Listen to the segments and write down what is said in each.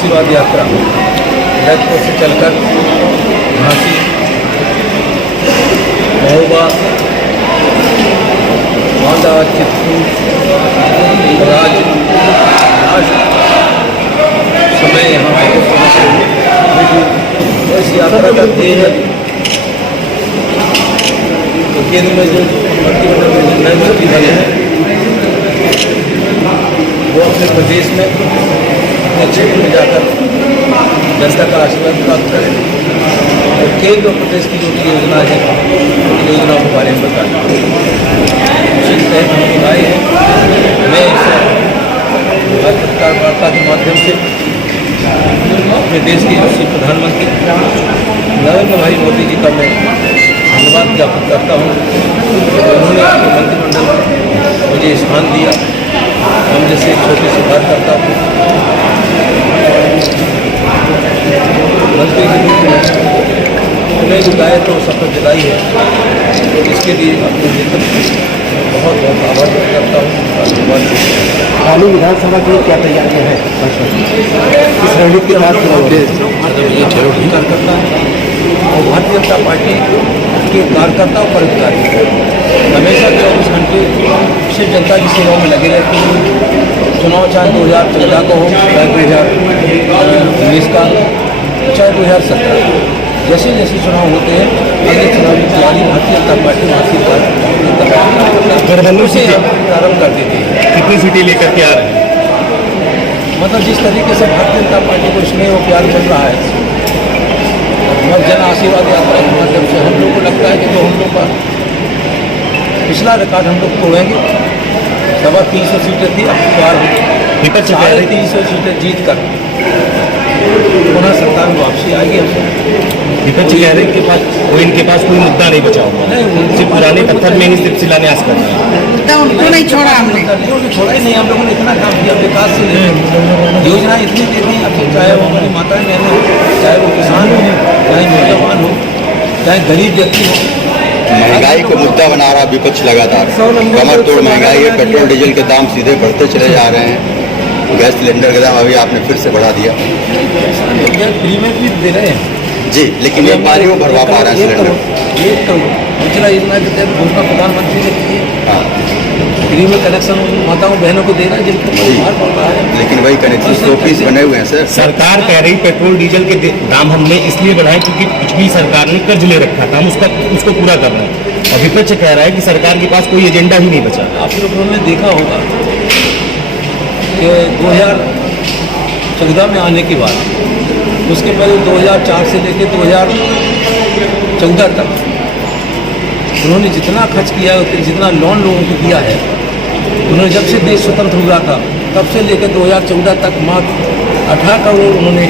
आशीर्वाद यात्रा लखनऊ से चलकर झांसी, महोबा, बांदा, चित्तूर, समय यहाँ तो इस यात्रा का ध्येय है तो केंद्र में जो मंत्रिमंडल में नए मंत्री बने हैं वो अपने प्रदेश में अपने क्षेत्र में जाकर जनता का आशीर्वाद प्राप्त करें और केंद्र और प्रदेश की जो भी योजना है उन योजनाओं के बारे में बताएं। उसी तहत हम आए हैं। मैं पत्रकार वार्ता के माध्यम से अपने देश के यशस्वी प्रधानमंत्री नरेंद्र भाई मोदी जी का मैं धन्यवाद ज्ञापन करता हूँ। उन्होंने अपने मंत्रिमंडल में मुझे स्थान दिया। हम जैसे छोटे से कार्यकर्ता को मंत्री के रूप में उन्हें बुलाया तो शपथ दिलाई है। तो इसके लिए अपने नेतृत्व बहुत बहुत आभार व्यक्त करता हूँ। आगामी विधानसभा के लिए क्या तैयारियां हैं? इस रणनीति के तहत कार्यकर्ता और भारतीय जनता पार्टी के कार्यकर्ताओं पर अधिकारी हमेशा 24 घंटे सिर्फ जनता की सेवा में लगे रहते हैं। चुनाव चाहे 2014 का हो, चाहे 2019 का, चाहे 2017, जैसे जैसे चुनाव होते हैं अगले चुनाव की तैयारी भारतीय जनता पार्टी गठबंधन से प्रारंभ कर देती है। कितनी सीटें लेकर के आ रहे हैं? मतलब जिस तरीके से भारतीय जनता पार्टी को स्नेह और प्यार मिल रहा है और जन आशीर्वाद यात्रा के माध्यम से हम लोग को लगता है कि जो हम लोग का पिछला रिकॉर्ड हम लोग तोड़ेंगे। 350 सीटें थी, अब बार 350 सीटें जीत कर पुनः सत्ता में वापसी आएगी। विपक्ष कह रहे हैं इनके पास कोई मुद्दा नहीं बचा हुआ, सिर्फ पुराने पत्थर में ही सिर्फ शिलान्यास कर रहे हैं। उनको नहीं छोड़ा हमने, छोड़ा ही नहीं। हम लोगों ने इतना काम किया विकास से योजना इतनी दे दी। चाहे वो हमारी माताएं बहनें हो, चाहे वो किसान हो, चाहे नौजवान हो, चाहे गरीब व्यक्ति हो। महंगाई को मुद्दा बना रहा विपक्ष लगातार। कमर तोड़ महंगाई है। पेट्रोल डीजल के दाम सीधे बढ़ते चले जा रहे हैं। गैस सिलेंडर का दाम अभी आपने फिर से बढ़ा दिया। फ्री में भी दे रहे हैं जी, लेकिन ये पानी में भरवा पा रहे हैं सिलेंडर। उज्ज्वला योजना के तहत घोषणा प्रधानमंत्री ने की है। हाँ, फ्री में कनेक्शन माताओं बहनों को देना जिनको बाहर पड़ रहा है। लेकिन वही कनेक्शन 100 पीस बने हुए हैं सर। सरकार कह रही पेट्रोल डीजल के दाम हमने इसलिए बढ़ाए क्योंकि पिछली सरकार ने कर्ज ले रखा था, हम उसको पूरा कर रहे हैं। और विपक्ष कह रहा है कि सरकार के पास कोई एजेंडा ही नहीं बचा। आप लोगों ने देखा होगा कि 2014 में आने के बाद, उसके पहले 2004 से लेकर 2014 तक उन्होंने जितना खर्च किया है, जितना लोन लोगों को दिया है, उन्होंने जब से देश स्वतंत्र हुआ था तब से लेकर 2014 तक मात्र 18 करोड़ उन्होंने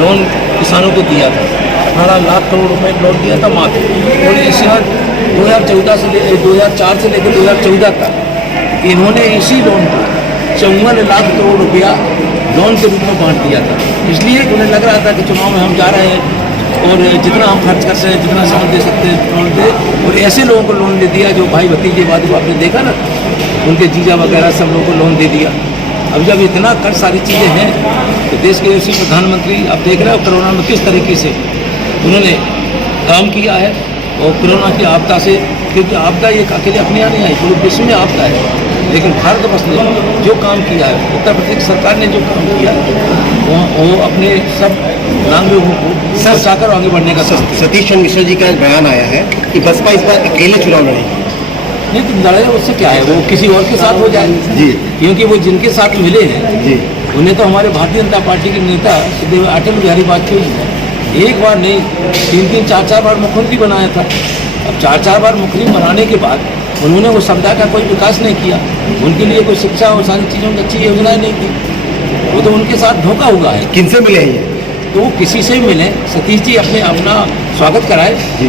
लोन किसानों को दिया था। 18 लाख करोड़ रुपए लोन दिया था मात्र। और इसी बार 2004 से लेकर 2014 तक इन्होंने इसी लोन को 54 लाख करोड़ रुपया लोन के रूप में बांट दिया था। इसलिए उन्हें लग रहा था कि चुनाव में हम जा रहे हैं और जितना हम खर्च कर सकते हैं, जितना सामान दे सकते हैं लोन दे, और ऐसे लोगों को लोन दे दिया जो भाई भतीजेवाद को आपने देखा ना, उनके जीजा वगैरह सब लोगों को लोन दे दिया। अब जब इतना कर सारी चीज़ें हैं तो देश के यशस्वी प्रधानमंत्री आप देख रहे हो कोरोना में किस तरीके से उन्होंने काम किया है। और कोरोना की आपदा से, क्योंकि आपदा ये अकेले अपने यहाँ नहीं आई, पूरे विश्व में आपदा है, लेकिन भारतवर्ष ने जो काम किया है, उत्तर प्रदेश सरकार ने जो काम किया है वो अपने सब नागरिकों को बचाकर आगे बढ़ने का सतीश चंद्र मिश्रा जी का बयान आया है कि बसपा इस बार अकेले चुनाव लड़ेगी। नहीं तो लड़े, उससे क्या है, वो किसी और के साथ हो जाए जी, क्योंकि वो जिनके साथ मिले हैं जी, उन्हें तो हमारे भारतीय जनता पार्टी के नेता अटल बिहारी वाजपेयी एक बार नहीं 3-3, 4-4 बार मुख्यमंत्री बनाया था। अब 4-4 बार मुख्यमंत्री बनाने के बाद उन्होंने वो समुदाय का कोई विकास नहीं किया, उनके लिए कोई शिक्षा और सारी चीज़ों की अच्छी योजनाएं नहीं थी। वो तो उनके साथ धोखा हुआ है। किनसे मिले हैं ये? तो वो किसी से मिले, सतीश जी अपना स्वागत कराए जी।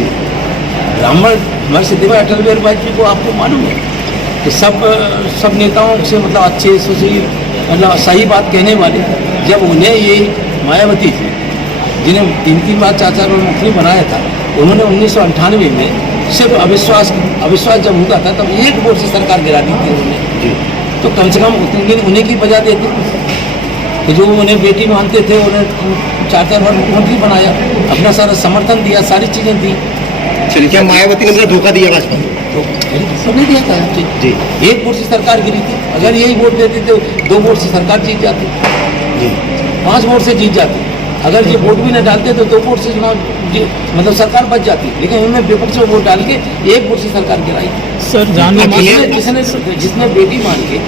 ब्राह्मण हमारे सिद्धिभाई अटल बिहारी वाजपेयी को आपको मालूम है कि सब नेताओं से मतलब अच्छे सुशील मतलब सही बात कहने वाले, जब उन्हें ये मायावती थी जिन्हें 3-3 बार 4-4 बार मुख्यमंत्री बनाया था, उन्होंने 1998 में सिर्फ अविश्वास जब हुआ था तब एक वोट से सरकार गिरा दी थी उन्होंने। तो कम से कम उतने दिन उन्हीं की बजा देते। तो जो उन्हें बेटी मानते थे उन्हें 4 बार मुख्यमंत्री बनाया, अपना सारा समर्थन दिया, सारी चीज़ें दी। क्या मायावती ने मतलब धोखा दिया भाजपा को? तो सबने दिया था जी। एक वोट से सरकार गिरी थी, अगर यही वोट देते तो 2 वोट से सरकार जीत जाती, जी 5 वोट से जीत जाती। अगर ये वोट भी न डालते तो 2 वोट से चुनाव मतलब सरकार बच जाती, लेकिन उन्होंने विपक्ष में वोट डाल के 1 वोट से सरकार गिराई। सर जानने जिसने बेटी मान के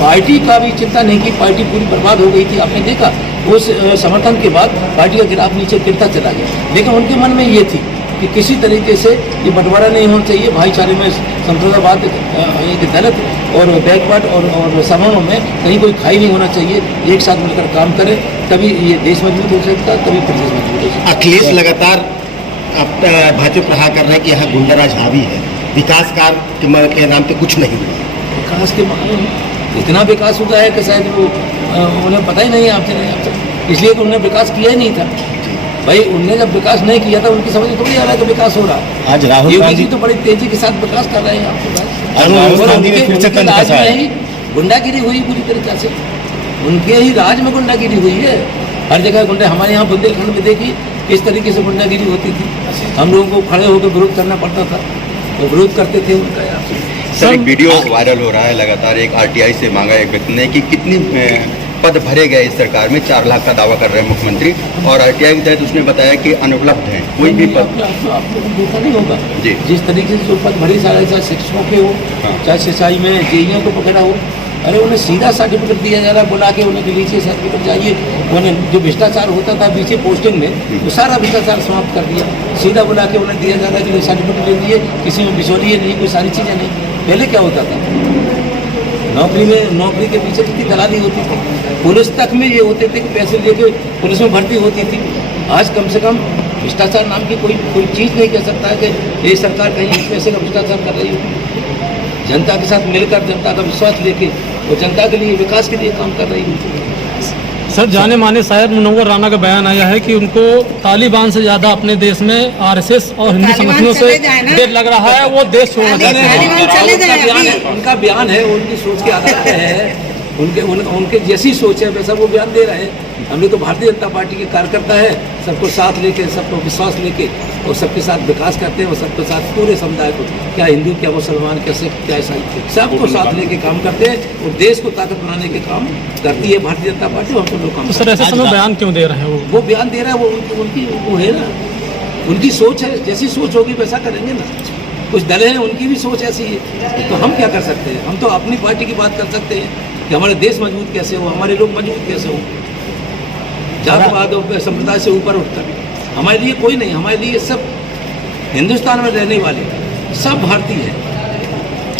पार्टी का भी चिंता नहीं की, पार्टी पूरी बर्बाद हो गई थी। आपने देखा उस समर्थन के बाद पार्टी का गिराफ नीचे गिरता चला गया, लेकिन उनके मन में ये थी कि किसी तरीके से ये बंटवारा नहीं होना चाहिए, भाईचारे में संप्रदायवाद एक दलित और बैकवर्ड और समानों में कहीं कोई खाई नहीं होना चाहिए, एक साथ मिलकर काम करें, तभी ये देश मजबूत हो सकता है, तभी प्रदेश मजबूत हो सकता है। अखिलेश लगातार भाजपा पर प्रहार कर रहे हैं कि यहाँ गुंडाराज हावी है, विकास कार्य के नाम पे कुछ नहीं हुआ। विकास के मामले में इतना विकास हुआ है कि शायद वो उन्हें पता ही नहीं है आपसे नहीं आपसे, इसलिए कि उन्होंने विकास किया ही नहीं था। भाई उनने जब विकास नहीं किया था उनकी समझ थोड़ी आ रहा है कि विकास हो रहा। आज राहुल गांधी तो बड़ी तेजी के साथ विकास कर रहे हैं आपके पास। राहुल गांधी ने फिर से तंज कसा है। गुंडागिरी हुई पूरी तरीके से, उनके ही राज में गुंडागिरी हुई है, हर जगह गुंडा। हमारे यहाँ बुंदेलखंड में देखिए किस तरीके से गुंडागिरी होती थी, हम लोगों को खड़े होकर विरोध करना पड़ता था, तो विरोध करते थे उनका। सर एक वीडियो वायरल हो रहा है लगातार, एक आरटीआई से मांगा एक व्यक्ति ने कि कितनी पद भरे गए इस सरकार में, 4 लाख का दावा कर रहे हैं मुख्यमंत्री, और आरटीआई के तहत उसने बताया कि अनुपलब्ध हैं कोई भी पद। आप लोगों को देखा नहीं होगा जी, जिस तरीके से जो पद भरे सारे, चाहे शिक्षकों के हो, चाहे सिंचाई में जेईओ को पकड़ा हो, अरे उन्हें सीधा सर्टिफिकेट दिया जा रहा है, बुला के उन्हें लीजिए सर्टिफिकेट चाहिए। उन्हें जो भ्रष्टाचार होता था पीछे पोस्टिंग में, वो सारा भ्रष्टाचार समाप्त कर दिया, सीधा बुला के उन्हें दिया जा रहा है कि सर्टिफिकेट ले लीजिए, किसी में बिचौलिए नहीं, कोई सारी चीज़ें नहीं। पहले क्या होता था, नौकरी के पीछे कितनी दलाली होती थी, पुलिस तक में ये होते थे कि पैसे लेके पुलिस में भर्ती होती थी। आज कम से कम भ्रष्टाचार नाम की कोई चीज़ नहीं कह सकता है कि ये सरकार कहीं इस पैसे का भ्रष्टाचार कर रही हो। जनता के साथ मिलकर, जनता का विश्वास लेके और जनता के लिए, विकास के लिए काम कर रही है। सर जाने माने शायर मुनव्वर राणा का बयान आया है कि उनको तालिबान से ज़्यादा अपने देश में आरएसएस और हिंदू संगठनों से डर लग रहा है, वो देश छोड़ना चाहते हैं। उनका बयान है, उनकी सोच के आधार पर है, उनके जैसी सोच है वैसा वो बयान दे रहे हैं। हम लोग तो भारतीय जनता पार्टी के कार्यकर्ता है, सबको साथ लेके, सबको विश्वास लेके और सबके साथ विकास करते हैं, और सबके साथ पूरे समुदाय को, क्या हिंदू, क्या मुसलमान, क्या सिख, क्या ईसाई, सबको साथ लेके काम करते हैं और देश को ताकत बनाने के काम करती है भारतीय जनता पार्टी। और हम लोग काम। तो सर ऐसे समय बयान क्यों दे रहे हैं वो बयान दे रहा है, वो उनकी वो है ना, उनकी सोच है, जैसी सोच होगी वैसा करेंगे ना। कुछ दल हैं उनकी भी सोच ऐसी है, तो हम क्या कर सकते हैं? हम तो अपनी पार्टी की बात कर सकते हैं कि हमारे देश मजबूत कैसे हो, हमारे लोग मजबूत कैसे हो, जातवाद और संप्रदाय से ऊपर उठकर। हमारे लिए कोई नहीं, हमारे लिए सब हिंदुस्तान में रहने वाले सब भारतीय है।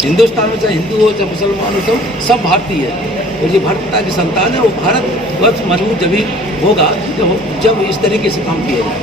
हिंदुस्तान में चाहे हिंदू हो चाहे मुसलमान हो, सब भारतीय है, और ये भारतीयता की संतान है। वो भारत वर्ष मजबूत जब होगा जब इस तरीके से काम किया जाए।